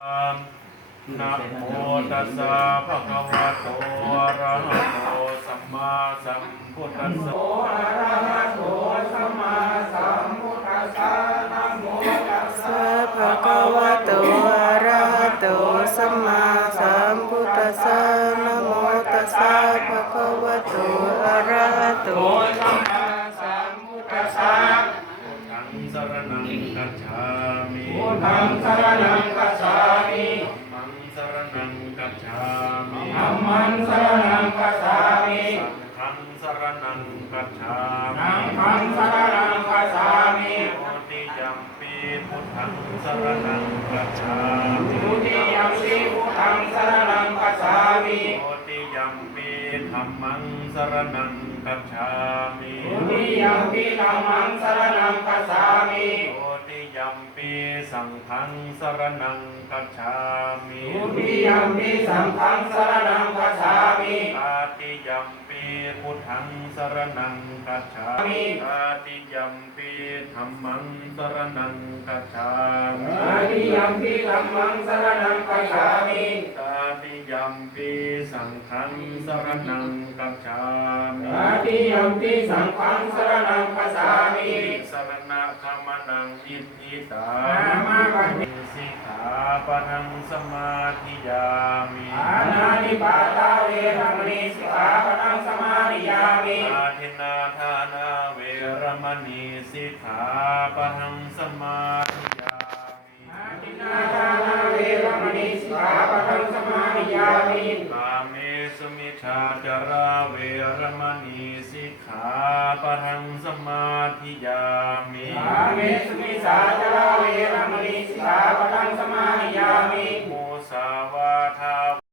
นะโมตัสสะภะคะวะโตอะระหะโตสัมมาสัมพุทธัสสะอะระหะโตสัมมาสัมพุทธัสสะนะโมตัสสะสัพพะคะวะโตอะระหะโตสัมมาสัมพุทธัสสะนะโมตัสสะภะคะวะโตอะระหะโต โตสัมมาสัมพุทธัสสะ ทังสรณัง กัจฉามิพุทธังสรณังคัจฉามิธัมมังสรณังกัจฉามิธัมมังสรณังคัจฉามิสังฆังสรณังกัจฉาสัมิงฆังสรณังคัจฉามิโอติยัมปีพุทธังสรณังกัจฉามิทุติยัมปิพุทธังสรณังคัจฉามิโอติยัมปีธัมมังสรณังกัจฉามิทุติยัมปิธัมมังสรณังคัจฉามิโอติยั มปีสังฆังสรณังกัจฉามิทุติยัมปิสังฆังสรณังคัจฉามิอาติยัมปีพุทธังสรณังกัจฉามิอาติยัมปีธัมมังสรณังกัจฉามิอาทิยัมปิธัมมังสรณังคัจฉามิตาติยัมปีสังฆังสรณังกัจฉามิอาทิยัมปิสังฆังสรณังคัจฉามิ สรณะธรรมนังอิทธิตามาบัณฑิตสิกขาปะทังสมาธิยามิอานานิปาตาเวรมณีสิกขาปะทังสมาธิยามิอาทินาทานาเวรมณีสิกขาปะทังสมาธิยามิอาทินาทานาเวรมณีสิกขาปะทังสมาธิยามิ ชาจาราเวรมณีสิกขาปะทังสมาธิยามิอาเมสุมิสาจาราเวรมณีสิกขาปะทังสมาธิยามิมุสาวา